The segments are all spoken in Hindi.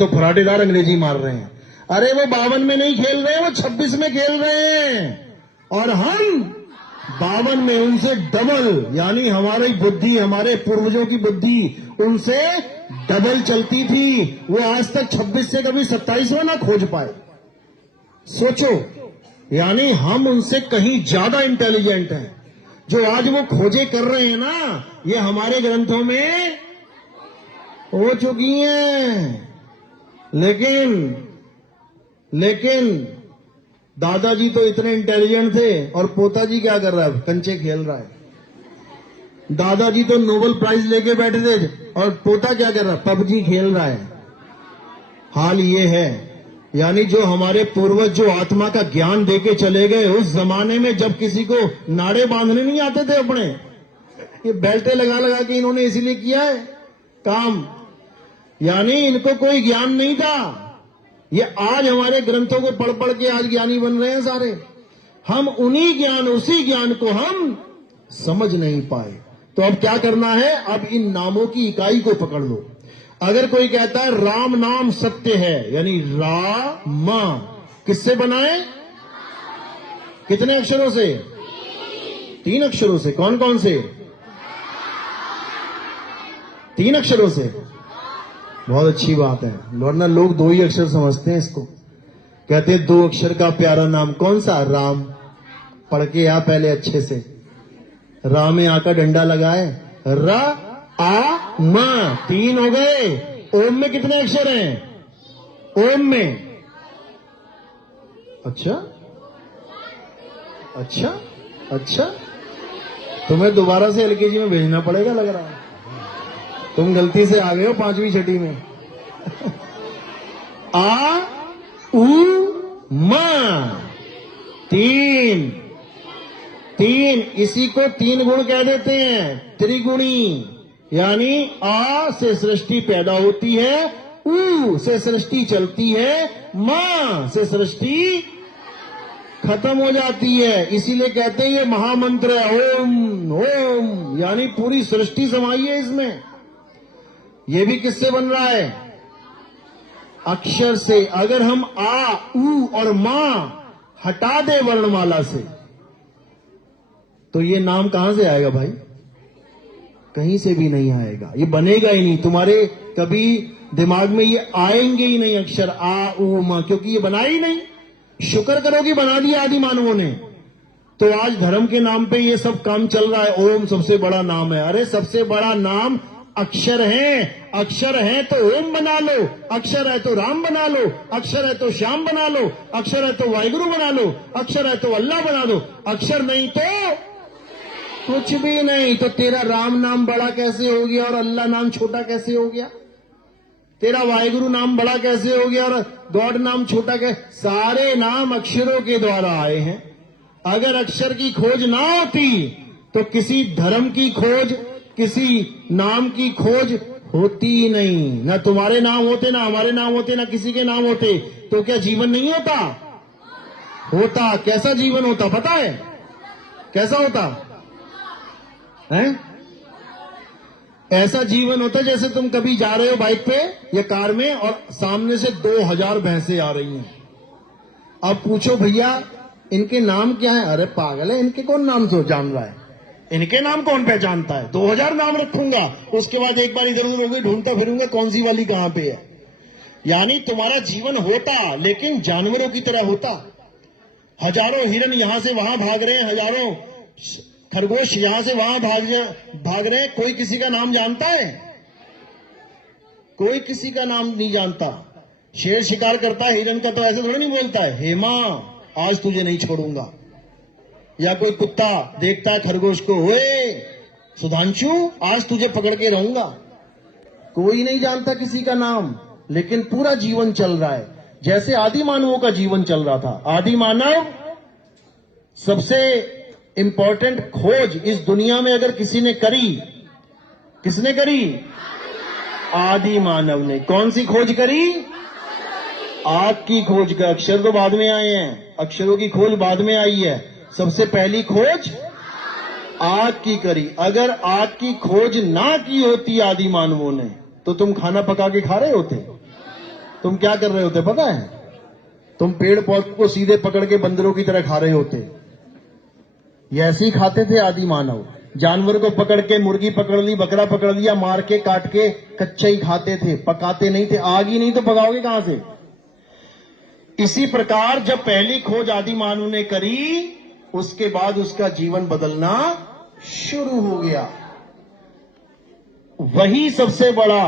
तो फराटेदार अंग्रेजी मार रहे हैं। अरे वो 52 में नहीं खेल रहे, वो 26 में खेल रहे हैं, और हम 52 में उनसे डबल, यानी हमारी बुद्धि, हमारे पूर्वजों की बुद्धि उनसे डबल चलती थी। वो आज तक 26 से कभी 27वां ना खोज पाए। सोचो, यानी हम उनसे कहीं ज्यादा इंटेलिजेंट हैं। जो आज वो खोजे कर रहे हैं ना, ये हमारे ग्रंथों में हो चुकी हैं। लेकिन दादाजी तो इतने इंटेलिजेंट थे, और पोताजी क्या कर रहा है? कंचे खेल रहा है। दादाजी तो नोबेल प्राइज लेके बैठे थे, और पोता क्या कर रहा है? पबजी खेल रहा है। हाल ये है, यानी जो हमारे पूर्वज जो आत्मा का ज्ञान देके चले गए, उस जमाने में जब किसी को नाड़े बांधने नहीं आते थे अपने, ये बेल्टे लगा लगा के इन्होंने इसीलिए किया है काम, यानी इनको कोई ज्ञान नहीं था। ये आज हमारे ग्रंथों को पढ़ पढ़ के आज ज्ञानी बन रहे हैं सारे। हम उसी ज्ञान को हम समझ नहीं पाए। तो अब क्या करना है? अब इन नामों की इकाई को पकड़ लो। अगर कोई कहता है राम नाम सत्य है, यानी राम किससे बनाए? कितने अक्षरों से? 3 अक्षरों से। कौन कौन से? 3 अक्षरों से। बहुत अच्छी बात है, वरना लोग 2 ही अक्षर समझते हैं इसको। कहते हैं 2 अक्षर का प्यारा नाम कौन सा? राम। पढ़ के आ पहले अच्छे से। रा में आ का डंडा लगाए, र आ म 3 हो गए। ओम में कितने अक्षर हैं? ओम में अच्छा, तुम्हें दोबारा से एलकेजी में भेजना पड़ेगा लग रहा है। तुम गलती से आ गए हो 5वीं छठी में। आ उ म 3, इसी को 3 गुण कह देते हैं, त्रिगुणी। यानी आ से सृष्टि पैदा होती है, उ से सृष्टि चलती है, म से सृष्टि खत्म हो जाती है। इसीलिए कहते हैं ये महामंत्र है, ओम ओम, यानी पूरी सृष्टि समाई है इसमें। ये भी किससे बन रहा है? अक्षर से। अगर हम आ उ और मां हटा दे वर्णमाला से, तो ये नाम कहां से आएगा भाई? कहीं से भी नहीं आएगा, ये बनेगा ही नहीं। तुम्हारे कभी दिमाग में ये आएंगे ही नहीं अक्षर आ उ म, क्योंकि ये बना ही नहीं। शुक्र करो कि बना दिया आदि मानवों ने। तो आज धर्म के नाम पे ये सब काम चल रहा है। ओम सबसे बड़ा नाम है। अरे सबसे बड़ा नाम अक्षर है। अक्षर है तो ओम बना लो, अक्षर है तो राम बना लो, अक्षर है तो श्याम बना लो, अक्षर है तो वाहिगुरु बना लो, अक्षर है तो अल्लाह बना दो। अक्षर नहीं तो कुछ भी नहीं। तो तेरा राम नाम बड़ा कैसे हो गया और अल्लाह नाम छोटा कैसे हो गया? तेरा वाहिगुरु नाम बड़ा कैसे हो गया और गॉड नाम छोटा कैसे? सारे नाम अक्षरों के द्वारा आए हैं। अगर अक्षर की खोज ना होती तो किसी धर्म की खोज, किसी नाम की खोज होती ही नहीं। ना तुम्हारे नाम होते, ना हमारे नाम होते, ना किसी के नाम होते। तो क्या जीवन नहीं होता? होता। कैसा जीवन होता पता है? कैसा होता है? ऐसा जीवन होता जैसे तुम कभी जा रहे हो बाइक पे या कार में और सामने से 2000 भैंसे आ रही हैं। अब पूछो भैया इनके नाम क्या है? अरे पागल है, इनके कौन नाम तो जान रहा है? इनके नाम कौन पहचानता है? 2000 नाम रखूंगा, उसके बाद एक बार इधर उधर होकर ढूंढता फिरूंगा कौन सी वाली कहां पे है। यानी तुम्हारा जीवन होता लेकिन जानवरों की तरह होता। हजारों हिरन यहां से वहां भाग रहे हैं, हजारों खरगोश यहां से वहां भाग रहे हैं। कोई किसी का नाम जानता है? कोई किसी का नाम नहीं जानता। शेर शिकार करता है हिरन का तो ऐसे थोड़ा नहीं बोलता है, हेमा आज तुझे नहीं छोड़ूंगा। या कोई कुत्ता देखता है खरगोश को, ओए सुधांशु आज तुझे पकड़ के रहूंगा। कोई नहीं जानता किसी का नाम, लेकिन पूरा जीवन चल रहा है जैसे आदि मानवों का जीवन चल रहा था। आदि मानव सबसे इंपॉर्टेंट खोज इस दुनिया में अगर किसी ने करी, किसने करी? आदि मानव ने। कौन सी खोज करी? आग की खोज का। अक्षर तो बाद में आए हैं, अक्षरों की खोज बाद में आई है। सबसे पहली खोज आग की करी। अगर आग की खोज ना की होती आदि मानवों ने तो तुम खाना पका के खा रहे होते? तुम क्या कर रहे होते पता है? तुम पेड़ पौधों को सीधे पकड़ के बंदरों की तरह खा रहे होते। ये ऐसे ही खाते थे आदि मानव। जानवर को पकड़ के, मुर्गी पकड़ ली, बकरा पकड़ लिया, मार के काट के कच्चा ही खाते थे, पकाते नहीं थे। आग ही नहीं तो पकाओगे कहां से? इसी प्रकार जब पहली खोज आदि मानव ने करी, उसके बाद उसका जीवन बदलना शुरू हो गया। वही सबसे बड़ा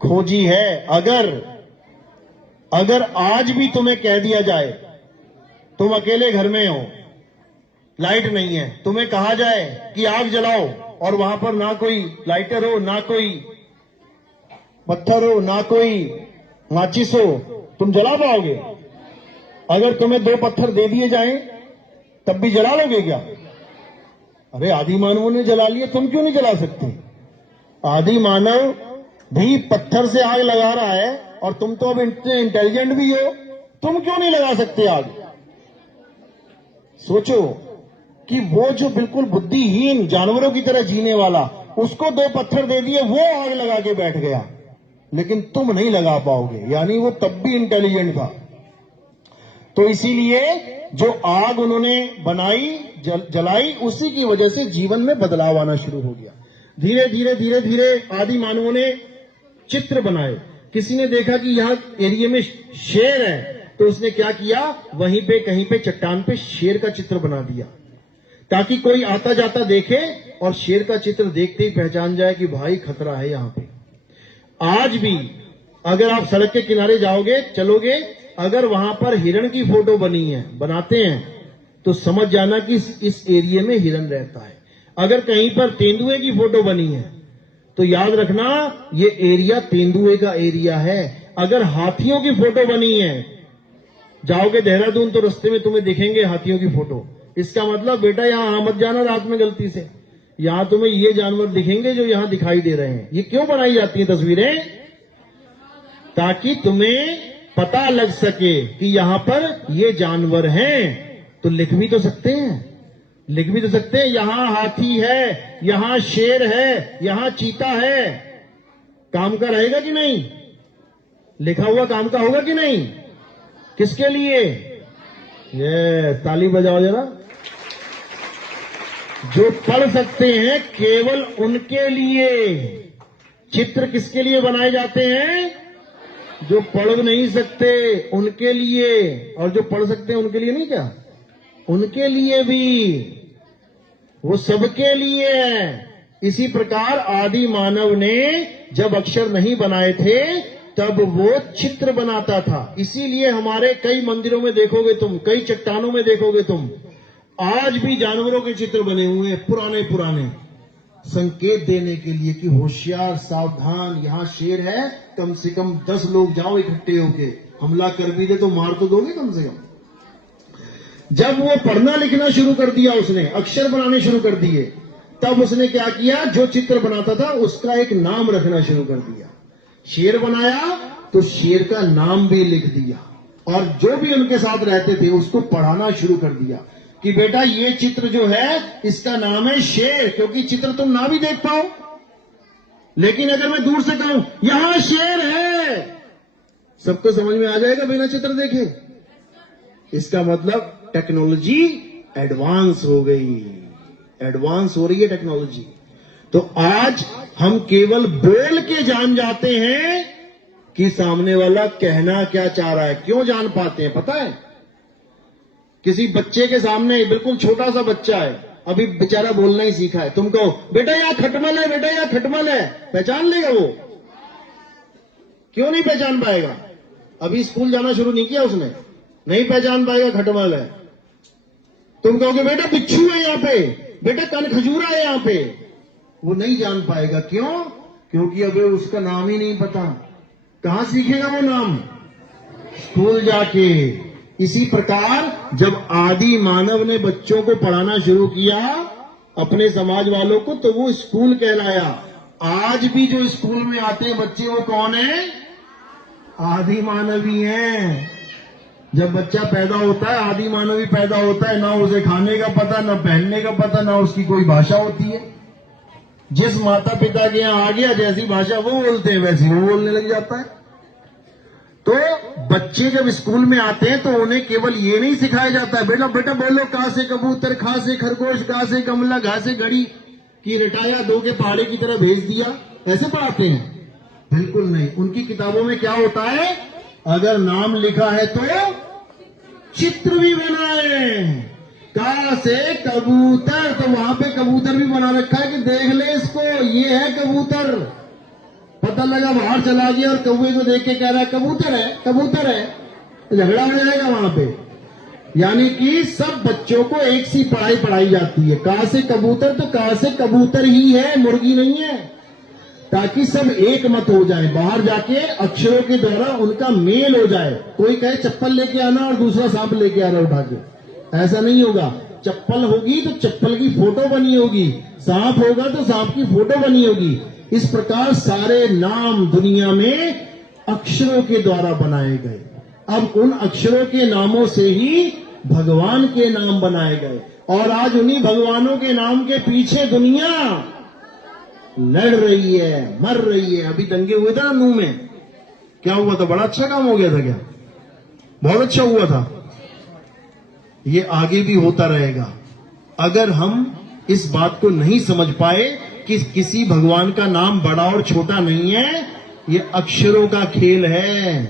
खोजी है। अगर आज भी तुम्हें कह दिया जाए, तुम अकेले घर में हो, लाइट नहीं है, तुम्हें कहा जाए कि आग जलाओ, और वहां पर ना कोई लाइटर हो, ना कोई पत्थर हो, ना कोई माचिस हो, तुम जला पाओगे? अगर तुम्हें 2 पत्थर दे दिए जाएं तब भी जला लोगे क्या? अरे आदि मानवों ने जला लिए, तुम क्यों नहीं जला सकते? आदि मानव भी पत्थर से आग लगा रहा है, और तुम तो अब इतने इंटेलिजेंट भी हो, तुम क्यों नहीं लगा सकते आग? सोचो कि वो जो बिल्कुल बुद्धिहीन जानवरों की तरह जीने वाला, उसको 2 पत्थर दे दिए, वो आग लगा के बैठ गया, लेकिन तुम नहीं लगा पाओगे। यानी वो तब भी इंटेलिजेंट था। तो इसीलिए जो आग उन्होंने बनाई, जलाई, उसी की वजह से जीवन में बदलाव आना शुरू हो गया। धीरे धीरे धीरे धीरे आदि मानवों ने चित्र बनाए। किसी ने देखा कि यहाँ एरिया में शेर है, तो उसने क्या किया, वहीं पे कहीं पे चट्टान पे शेर का चित्र बना दिया, ताकि कोई आता जाता देखे और शेर का चित्र देखते ही पहचान जाए कि भाई खतरा है यहाँ पे। आज भी अगर आप सड़क के किनारे जाओगे, चलोगे, अगर वहां पर हिरण की फोटो बनी है, बनाते हैं, तो समझ जाना कि इस एरिया में हिरण रहता है। अगर कहीं पर तेंदुए की फोटो बनी है, तो याद रखना ये एरिया तेंदुए का एरिया है। अगर हाथियों की फोटो बनी है, जाओगे देहरादून तो रास्ते में तुम्हें दिखेंगे हाथियों की फोटो, इसका मतलब बेटा यहां मत जाना रात में गलती से, यहां तुम्हें ये जानवर दिखेंगे जो यहां दिखाई दे रहे हैं। ये क्यों बनाई जाती हैं तस्वीरें? ताकि तुम्हें पता लग सके कि यहां पर ये जानवर हैं। तो लिख भी तो सकते हैं, यहां हाथी है, यहां शेर है, यहां चीता है। काम का रहेगा कि नहीं? लिखा हुआ काम का होगा कि नहीं? किसके लिए? ये ताली बजाओ जरा। जो पढ़ सकते हैं केवल उनके लिए। चित्र किसके लिए बनाए जाते हैं? जो पढ़ नहीं सकते उनके लिए, और जो पढ़ सकते हैं उनके लिए नहीं, क्या उनके लिए भी, वो सबके लिए है। इसी प्रकार आदि मानव ने जब अक्षर नहीं बनाए थे, तब वो चित्र बनाता था। इसीलिए हमारे कई मंदिरों में देखोगे तुम, कई चट्टानों में देखोगे तुम, आज भी जानवरों के चित्र बने हुए हैं, पुराने पुराने, संकेत देने के लिए कि होशियार, सावधान, यहाँ शेर है, कम से कम 10 लोग जाओ इकट्ठे होके, हमला कर भी दे तो मार तो दोगे कम से कम। जब वो पढ़ना लिखना शुरू कर दिया, उसने अक्षर बनाने शुरू कर दिए, तब उसने क्या किया, जो चित्र बनाता था उसका एक नाम रखना शुरू कर दिया। शेर बनाया तो शेर का नाम भी लिख दिया, और जो भी उनके साथ रहते थे उसको पढ़ाना शुरू कर दिया कि बेटा ये चित्र जो है इसका नाम है शेर, क्योंकि चित्र तुम ना भी देख पाओ, लेकिन अगर मैं दूर से कहूं यहां शेर है, सबको समझ में आ जाएगा बिना चित्र देखे। इसका मतलब टेक्नोलॉजी एडवांस हो गई, एडवांस हो रही है टेक्नोलॉजी। तो आज हम केवल बोल के जान जाते हैं कि सामने वाला कहना क्या चाह रहा है। क्यों जान पाते हैं पता है? किसी बच्चे के सामने, बिल्कुल छोटा सा बच्चा है, अभी बेचारा बोलना ही सीखा है, तुम कहो बेटा यहां खटमल है, बेटा यहां खटमल है, पहचान लेगा वो? क्यों नहीं पहचान पाएगा? अभी स्कूल जाना शुरू नहीं किया उसने, नहीं पहचान पाएगा खटमल है। तुम कहोगे बेटा बिच्छू है यहाँ पे, बेटा कन खजूरा है यहाँ पे, वो नहीं जान पाएगा। क्यों? क्योंकि अभी उसका नाम ही नहीं पता। कहां सीखेगा वो नाम? स्कूल जाके। इसी प्रकार जब आदि मानव ने बच्चों को पढ़ाना शुरू किया, अपने समाज वालों को, तो वो स्कूल कहलाया। आज भी जो स्कूल में आते हैं बच्चे, वो कौन है? आदि मानव ही हैं। जब बच्चा पैदा होता है आदि मानव ही पैदा होता है, ना उसे खाने का पता, ना पहनने का पता, ना उसकी कोई भाषा होती है। जिस माता पिता के यहाँ आ गया, जैसी भाषा वो बोलते हैं वैसी वो बोलने लग जाता है। बच्चे जब स्कूल में आते हैं तो उन्हें केवल ये नहीं सिखाया जाता है बेटा बेटा बोलो का से कबूतर, खा से खरगोश, गा से गमला, घा से घड़ी की रटाया दो के पहाड़े की तरह भेज दिया, ऐसे पढ़ाते हैं? बिल्कुल नहीं। उनकी किताबों में क्या होता है, अगर नाम लिखा है तो चित्र भी बनाए। का से कबूतर, तो वहां पे कबूतर भी बना रखा है कि देख ले इसको, ये है कबूतर। पता लगा बाहर चला गया और कौवे को देख के कह रहा है कबूतर है, कबूतर है, तो झगड़ा हो जाएगा वहां पे। यानी कि सब बच्चों को एक सी पढ़ाई पढ़ाई जाती है। का से कबूतर तो का से कबूतर ही है, मुर्गी नहीं है, ताकि सब एक मत हो जाए। बाहर जाके अक्षरों के द्वारा उनका मेल हो जाए। कोई कहे चप्पल लेके आना और दूसरा सांप लेके आ रहा उठा के, ऐसा नहीं होगा। चप्पल होगी तो चप्पल की फोटो बनी होगी, सांप होगा तो सांप की फोटो बनी होगी। इस प्रकार सारे नाम दुनिया में अक्षरों के द्वारा बनाए गए। अब उन अक्षरों के नामों से ही भगवान के नाम बनाए गए, और आज उन्हीं भगवानों के नाम के पीछे दुनिया लड़ रही है, मर रही है। अभी दंगे हुए थे ना नूह में, क्या हुआ था? बड़ा अच्छा काम हो गया था क्या? बहुत अच्छा हुआ था। ये आगे भी होता रहेगा। अगर हम इस बात को नहीं समझ पाए कि किसी भगवान का नाम बड़ा और छोटा नहीं है, ये अक्षरों का खेल है,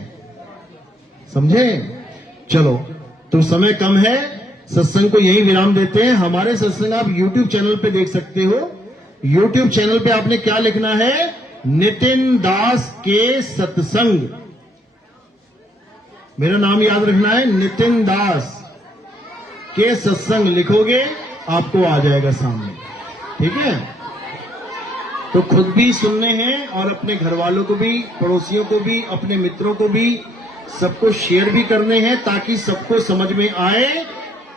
समझे? चलो, तो समय कम है, सत्संग को यही विराम देते हैं। हमारे सत्संग आप YouTube चैनल पे देख सकते हो। YouTube चैनल पे आपने क्या लिखना है, नितिन दास के सत्संग। मेरा नाम याद रखना है, नितिन दास के सत्संग लिखोगे आपको आ जाएगा सामने, ठीक है? तो खुद भी सुनने हैं और अपने घर वालों को भी, पड़ोसियों को भी, अपने मित्रों को भी, सबको शेयर भी करने हैं, ताकि सबको समझ में आए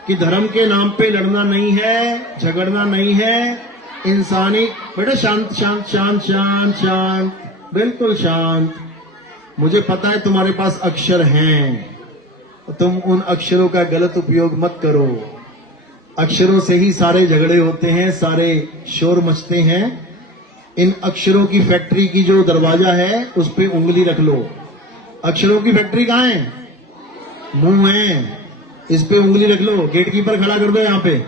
कि धर्म के नाम पे लड़ना नहीं है, झगड़ना नहीं है, इंसानी। बेटा शांत शांत शांत शांत शांत, बिल्कुल शांत। मुझे पता है तुम्हारे पास अक्षर हैं, तुम उन अक्षरों का गलत उपयोग मत करो। अक्षरों से ही सारे झगड़े होते हैं, सारे शोर मचते हैं। इन अक्षरों की फैक्ट्री की जो दरवाजा है उस पे उंगली रख लो। अक्षरों की फैक्ट्री कहां है? मुंह है, इस पे उंगली रख लो। गेट कीपर खड़ा कर दो, यहां पे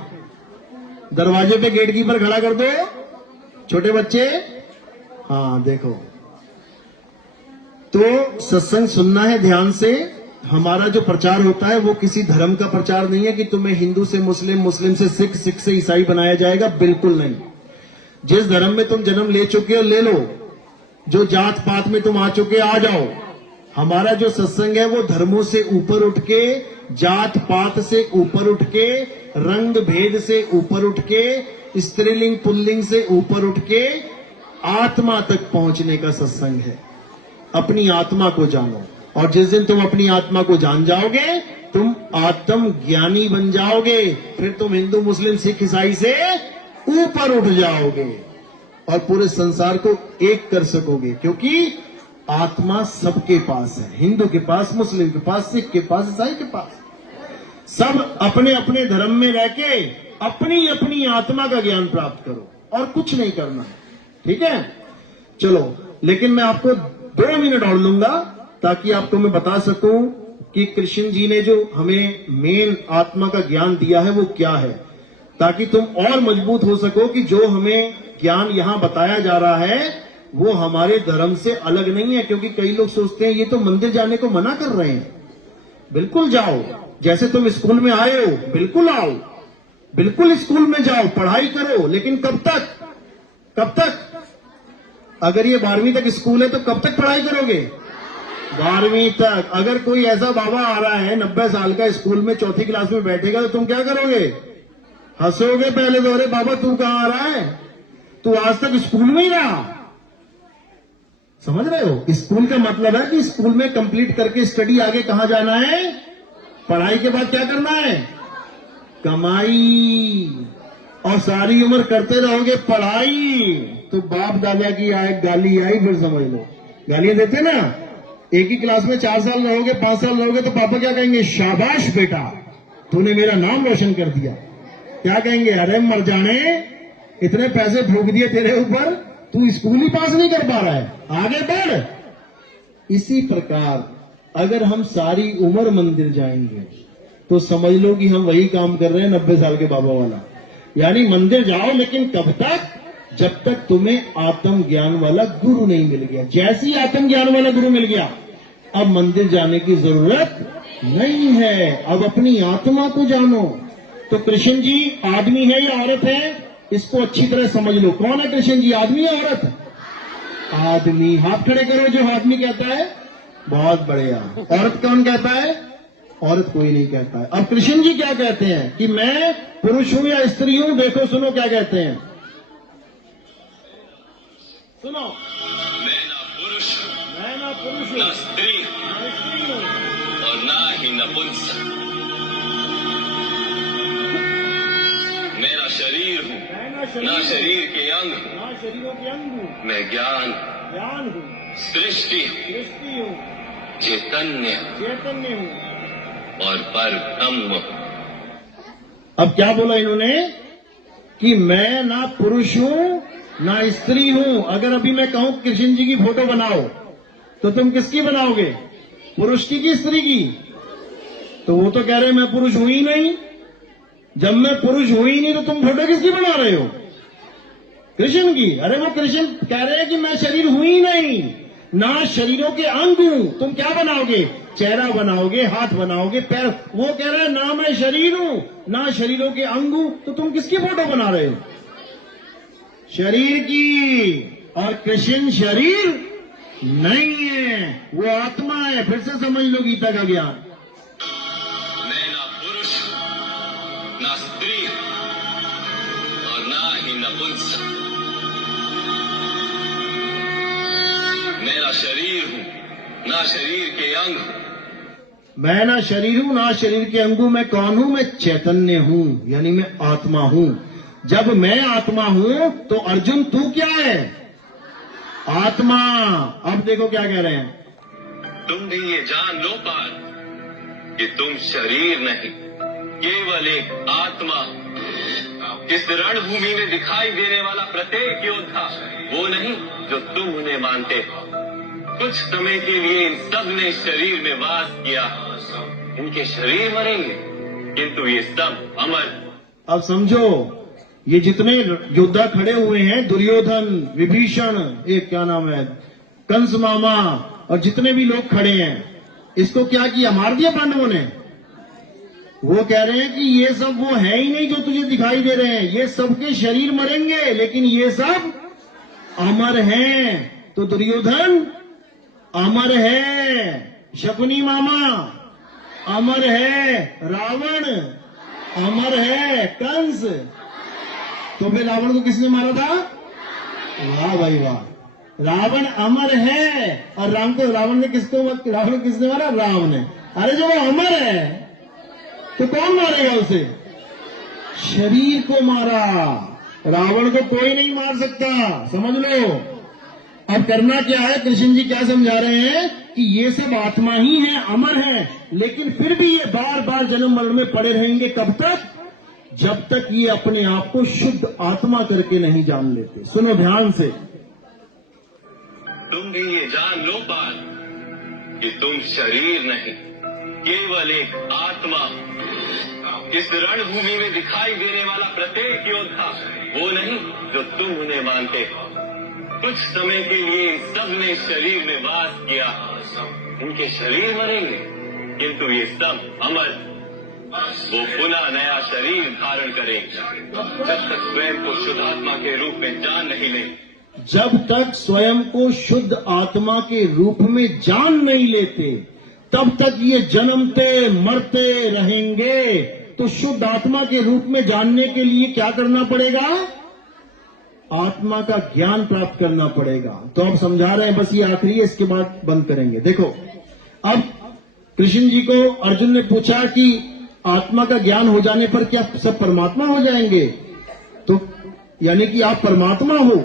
दरवाजे पे गेट कीपर खड़ा कर दो। छोटे बच्चे, हाँ देखो। तो सत्संग सुनना है ध्यान से। हमारा जो प्रचार होता है वो किसी धर्म का प्रचार नहीं है कि तुम्हें हिंदू से मुस्लिम, मुस्लिम से सिख, सिख से ईसाई बनाया जाएगा, बिल्कुल नहीं। जिस धर्म में तुम जन्म ले चुके हो ले लो, जो जात पात में तुम आ चुके आ जाओ। हमारा जो सत्संग है वो धर्मों से ऊपर उठ के, जात पात से ऊपर उठ के, रंग भेद से ऊपर उठ के, स्त्रीलिंग पुल्लिंग से ऊपर उठ के आत्मा तक पहुंचने का सत्संग है। अपनी आत्मा को जानो, और जिस दिन तुम अपनी आत्मा को जान जाओगे तुम आत्म ज्ञानी बन जाओगे। फिर तुम हिंदू, मुस्लिम, सिख, ईसाई से ऊपर उठ जाओगे और पूरे संसार को एक कर सकोगे, क्योंकि आत्मा सबके पास है। हिंदू के पास, मुस्लिम के पास, सिख के पास, ईसाई के पास। सब अपने अपने धर्म में रह के अपनी अपनी आत्मा का ज्ञान प्राप्त करो, और कुछ नहीं करना है, ठीक है? चलो, लेकिन मैं आपको 2 मिनट और लूंगा ताकि आपको मैं बता सकूं कि कृष्ण जी ने जो हमें मेन आत्मा का ज्ञान दिया है वो क्या है, ताकि तुम और मजबूत हो सको कि जो हमें ज्ञान यहां बताया जा रहा है वो हमारे धर्म से अलग नहीं है। क्योंकि कई लोग सोचते हैं ये तो मंदिर जाने को मना कर रहे हैं। बिल्कुल जाओ, जैसे तुम स्कूल में आए हो बिल्कुल आओ, बिल्कुल स्कूल में जाओ, पढ़ाई करो, लेकिन कब तक? कब तक? अगर ये 12वीं तक स्कूल है तो कब तक पढ़ाई करोगे? 12वीं तक। अगर कोई ऐसा बाबा आ रहा है 90 साल का, स्कूल में 4थी क्लास में बैठेगा तो तुम क्या करोगे? हंसोगे पहले तो, अरे बाबा तू कहां आ रहा है, तू आज तक स्कूल में ही रहा। समझ रहे हो? स्कूल का मतलब है कि स्कूल में कंप्लीट करके स्टडी आगे कहां जाना है? पढ़ाई के बाद क्या करना है? कमाई। और सारी उम्र करते रहोगे पढ़ाई तो बाप दादा की आए गाली आई, फिर समझ लो। गालियां देते ना, एक ही क्लास में 4 साल रहोगे, 5 साल रहोगे तो पापा क्या कहेंगे? शाबाश बेटा, तूने मेरा नाम रोशन कर दिया। क्या कहेंगे? अरे मर जाने, इतने पैसे फूंक दिए तेरे ऊपर, तू स्कूल ही पास नहीं कर पा रहा है, आगे बढ़। इसी प्रकार अगर हम सारी उम्र मंदिर जाएंगे तो समझ लो कि हम वही काम कर रहे हैं 90 साल के बाबा वाला। यानी मंदिर जाओ, लेकिन कब तक? जब तक तुम्हें आत्म ज्ञान वाला गुरु नहीं मिल गया। जैसे ही आत्म ज्ञान वाला गुरु मिल गया, अब मंदिर जाने की जरूरत नहीं है। अब अपनी आत्मा को जानो। तो कृष्ण जी आदमी है या औरत है? इसको अच्छी तरह समझ लो। कौन है कृष्ण जी, आदमी या औरत? आदमी। हाथ खड़े करो जो आदमी कहता है। बहुत बढ़िया। औरत कौन कहता है? औरत कोई नहीं कहता है। अब कृष्ण जी क्या कहते हैं कि मैं पुरुष हूं या स्त्री हूं? देखो सुनो क्या कहते हैं, सुनो। मैं ना पुरुष हूं, मैं ना पुरुष हूं, ना स्त्री हूं, और ना ही नपुंसक। मैं ना शरीर हूं, ना शरीर के अंग हूं, ना शरीरों के अंग हूं, मैं ज्ञान हूं, सृष्टि सृष्टि हूं, चैतन्य हूं और पर ब्रह्म। अब क्या बोला इन्होंने कि मैं ना पुरुष हूं ना स्त्री हूं। अगर अभी मैं कहूं कृष्ण जी की फोटो बनाओ तो तुम किसकी बनाओगे? पुरुष की कि स्त्री की? तो वो तो कह रहे हैं मैं पुरुष हूं ही नहीं। जब मैं पुरुष हूं ही नहीं तो तुम फोटो किसकी बना रहे हो? कृष्ण की। अरे वो कृष्ण कह रहे हैं कि मैं शरीर हूं ही नहीं, ना शरीरों के अंग हूं। तुम क्या बनाओगे? चेहरा बनाओगे, हाथ बनाओगे, पैर। वो कह रहे हैं ना मैं शरीर हूं ना शरीरों के अंग हूं। तो तुम किसकी फोटो बना रहे हो? शरीर की। और कृष्ण शरीर नहीं है, वो आत्मा है। फिर से समझ लो गीता का ज्ञान। मैं ना पुरुष ना स्त्री और ना ही नपुंसक। मैं ना शरीर हूं ना शरीर के अंग हूं। मैं ना शरीर हूं ना शरीर के अंग हूं। मैं कौन हूं? मैं चैतन्य हूं, यानी मैं आत्मा हूं। जब मैं आत्मा हूं तो अर्जुन तू क्या है? आत्मा। अब देखो क्या कह रहे हैं, तुम भी ये जान लो पार कि तुम शरीर नहीं, केवल एक आत्मा। इस रणभूमि में दिखाई देने वाला प्रत्येक योद्धा वो नहीं जो तुम उन्हें मानते हो। कुछ समय के लिए इन सब ने शरीर में वास किया। इनके शरीर मरेंगे किंतु ये सब अमर। अब समझो, ये जितने योद्धा खड़े हुए हैं, दुर्योधन, विभीषण, एक क्या नाम है, कंस मामा, और जितने भी लोग खड़े हैं, इसको क्या किया? मार दिया पांडवों ने। वो कह रहे हैं कि ये सब वो है ही नहीं जो तुझे दिखाई दे रहे हैं। ये सबके शरीर मरेंगे लेकिन ये सब अमर हैं। तो दुर्योधन अमर है, शकुनी मामा अमर है, रावण अमर है, कंस। तो फिर रावण को किसने मारा था? वाह भाई वाह। रावण अमर है और रावण ने किसने मारा? राम ने। अरे जो वो अमर है तो कौन मारेगा उसे? शरीर को मारा। रावण को कोई नहीं मार सकता, समझ लो। अब करना क्या है? कृष्ण जी क्या समझा रहे हैं कि ये सब आत्मा ही है, अमर है, लेकिन फिर भी ये बार बार जन्म मरण में पड़े रहेंगे। कब तक? जब तक ये अपने आप को शुद्ध आत्मा करके नहीं जान लेते। सुनो ध्यान से, तुम भी ये जान लो पार कि तुम शरीर नहीं, केवल एक आत्मा। इस रणभूमि में दिखाई देने वाला प्रत्येक योद्धा वो नहीं जो तुम उन्हें मानते हो। कुछ समय के लिए इन सब ने शरीर में वास किया। इनके शरीर मरेंगे किंतु ये सब अमर। वो पुनः नया शरीर धारण करेंगे जब तक स्वयं को शुद्ध आत्मा के रूप में जान नहीं ले। जब तक स्वयं को शुद्ध आत्मा के रूप में जान नहीं लेते, तब तक ये जन्मते मरते रहेंगे। तो शुद्ध आत्मा के रूप में जानने के लिए क्या करना पड़ेगा? आत्मा का ज्ञान प्राप्त करना पड़ेगा। तो अब समझा रहे हैं, बस ये आखिरी है, इसके बाद बंद करेंगे। देखो, अब कृष्ण जी को अर्जुन ने पूछा कि आत्मा का ज्ञान हो जाने पर क्या सब परमात्मा हो जाएंगे? तो यानी कि आप परमात्मा हो।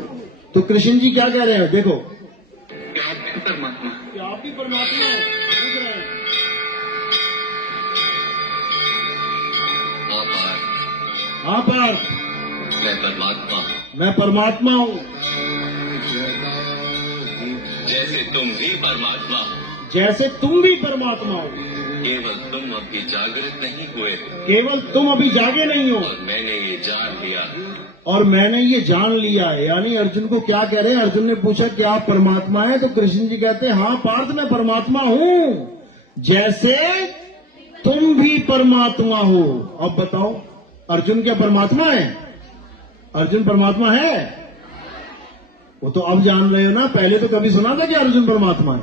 तो कृष्ण जी क्या कह रहे हैं? देखो, क्या आप भी परमात्मा? क्या आप भी परमात्मा हो? पूछ रहे हैं। हाँ पार्थ, मैं परमात्मा हूँ। मैं परमात्मा हूँ। जैसे तुम भी परमात्मा हो। जैसे तुम भी परमात्मा हो। केवल तुम अभी जागृत नहीं हुए हो केवल तुम अभी जागे नहीं हो और मैंने ये जान लिया। और मैंने ये जान लिया है। यानी अर्जुन को क्या कह रहे हैं? अर्जुन ने पूछा क्या आप परमात्मा है? तो कृष्ण जी कहते हैं हाँ पार्थ मैं परमात्मा हूं, जैसे तुम भी परमात्मा हो। अब बताओ अर्जुन क्या परमात्मा है? अर्जुन परमात्मा है? वो तो अब जान रहे हो ना, पहले तो कभी सुना था कि अर्जुन परमात्मा है?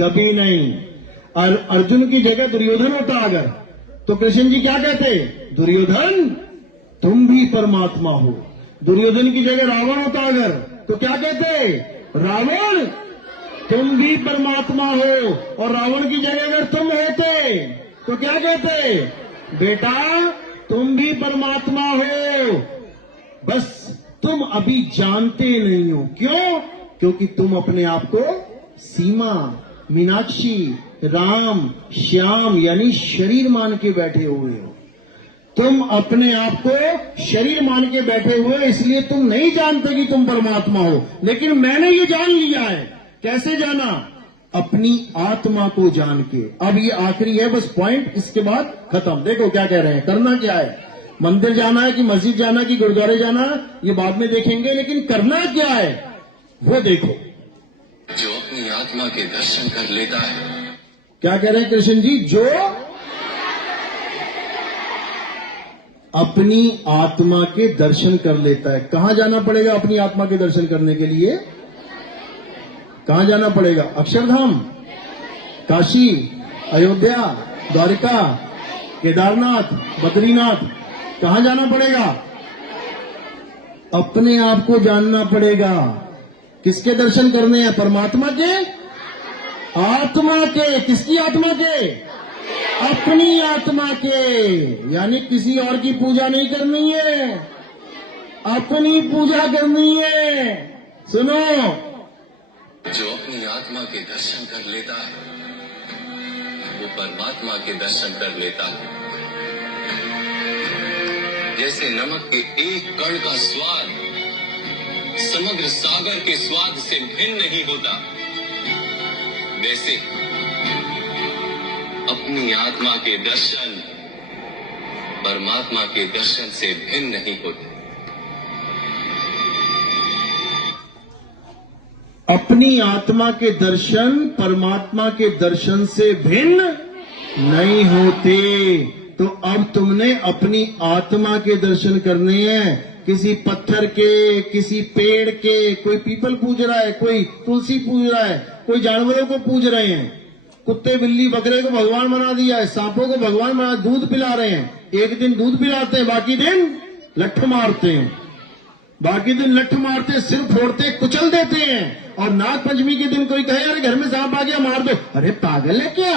कभी नहीं। अर्जुन की जगह दुर्योधन होता अगर, तो कृष्ण जी क्या कहते? दुर्योधन तुम भी परमात्मा हो। दुर्योधन की जगह रावण होता अगर, तो क्या कहते? रावण तुम भी परमात्मा हो। और रावण की जगह अगर तुम होते तो क्या कहते? बेटा तुम भी परमात्मा हो, बस तुम अभी जानते नहीं हो। क्यों? क्योंकि तुम अपने आप को सीमा, मीनाक्षी, राम, श्याम यानी शरीर मान के बैठे हुए हो। तुम अपने आप को शरीर मान के बैठे हुए, इसलिए तुम नहीं जानते कि तुम परमात्मा हो। लेकिन मैंने ये जान लिया है। कैसे जाना? अपनी आत्मा को जान के। अब ये आखिरी है बस पॉइंट, इसके बाद खत्म। देखो क्या कह रहे हैं, करना क्या है? मंदिर जाना है कि मस्जिद जाना कि गुरुद्वारे जाना, ये बाद में देखेंगे, लेकिन करना क्या है वो देखो। जो अपनी आत्मा के दर्शन कर लेता है। क्या कह रहे हैं कृष्ण जी? जो अपनी आत्मा के दर्शन कर लेता है। कहां जाना पड़ेगा अपनी आत्मा के दर्शन करने के लिए? कहां जाना पड़ेगा? अक्षरधाम, काशी, अयोध्या, द्वारिका, केदारनाथ, बद्रीनाथ, कहां जाना पड़ेगा? अपने आप को जानना पड़ेगा। किसके दर्शन करने हैं? परमात्मा के, आत्मा के। किसकी आत्मा के? अपनी आत्मा के। यानी किसी और की पूजा नहीं करनी है, अपनी पूजा करनी है। सुनो, जो अपनी आत्मा के दर्शन कर लेता है वो परमात्मा के दर्शन कर लेता है। जैसे नमक के एक कण का स्वाद समग्र सागर के स्वाद से भिन्न नहीं होता, वैसे अपनी आत्मा के दर्शन परमात्मा के दर्शन से भिन्न नहीं होते। अपनी आत्मा के दर्शन परमात्मा के दर्शन से भिन्न नहीं होते। तो अब तुमने अपनी आत्मा के दर्शन करने हैं। किसी पत्थर के, किसी पेड़ के, कोई पीपल पूज रहा है, कोई तुलसी पूज रहा है, कोई जानवरों को पूज रहे हैं। कुत्ते, बिल्ली, बकरे को भगवान बना दिया है, सांपों को भगवान बना, दूध पिला रहे हैं। एक दिन दूध पिलाते हैं, बाकी दिन लठ मारते हैं। बाकी दिन लठ मारते, सिर फोड़ते, कुचल देते हैं। और नाग पंचमी के दिन कोई कहे अरे घर में सांप आ गया मार दो, अरे पागल है क्या?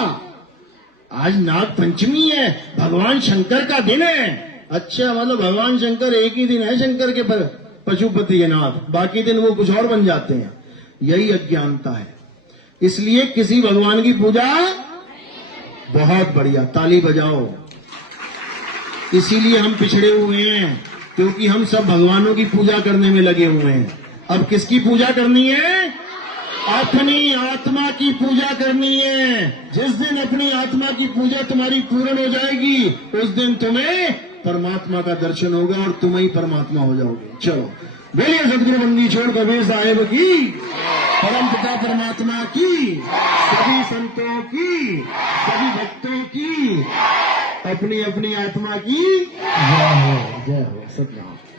आज नाग पंचमी है, भगवान शंकर का दिन है। अच्छा, मतलब भगवान शंकर एक ही दिन है शंकर के पशुपति है नाथ, बाकी दिन वो कुछ और बन जाते हैं। यही अज्ञानता है। इसलिए किसी भगवान की पूजा, बहुत बढ़िया, ताली बजाओ। इसीलिए हम पिछड़े हुए हैं, क्योंकि हम सब भगवानों की पूजा करने में लगे हुए हैं। अब किसकी पूजा करनी है? अपनी आत्मा की पूजा करनी है। जिस दिन अपनी आत्मा की पूजा तुम्हारी पूर्ण हो जाएगी, उस दिन तुम्हें परमात्मा का दर्शन होगा और तुम ही परमात्मा हो जाओगे। चलो, बोलिए सदगुरु बंदी छोड़ कबीर साहेब की, परम पिता परमात्मा की, सभी संतों की, सभी भक्तों की, अपनी अपनी आत्मा की जय हो, जय हो। सत्यनारायण।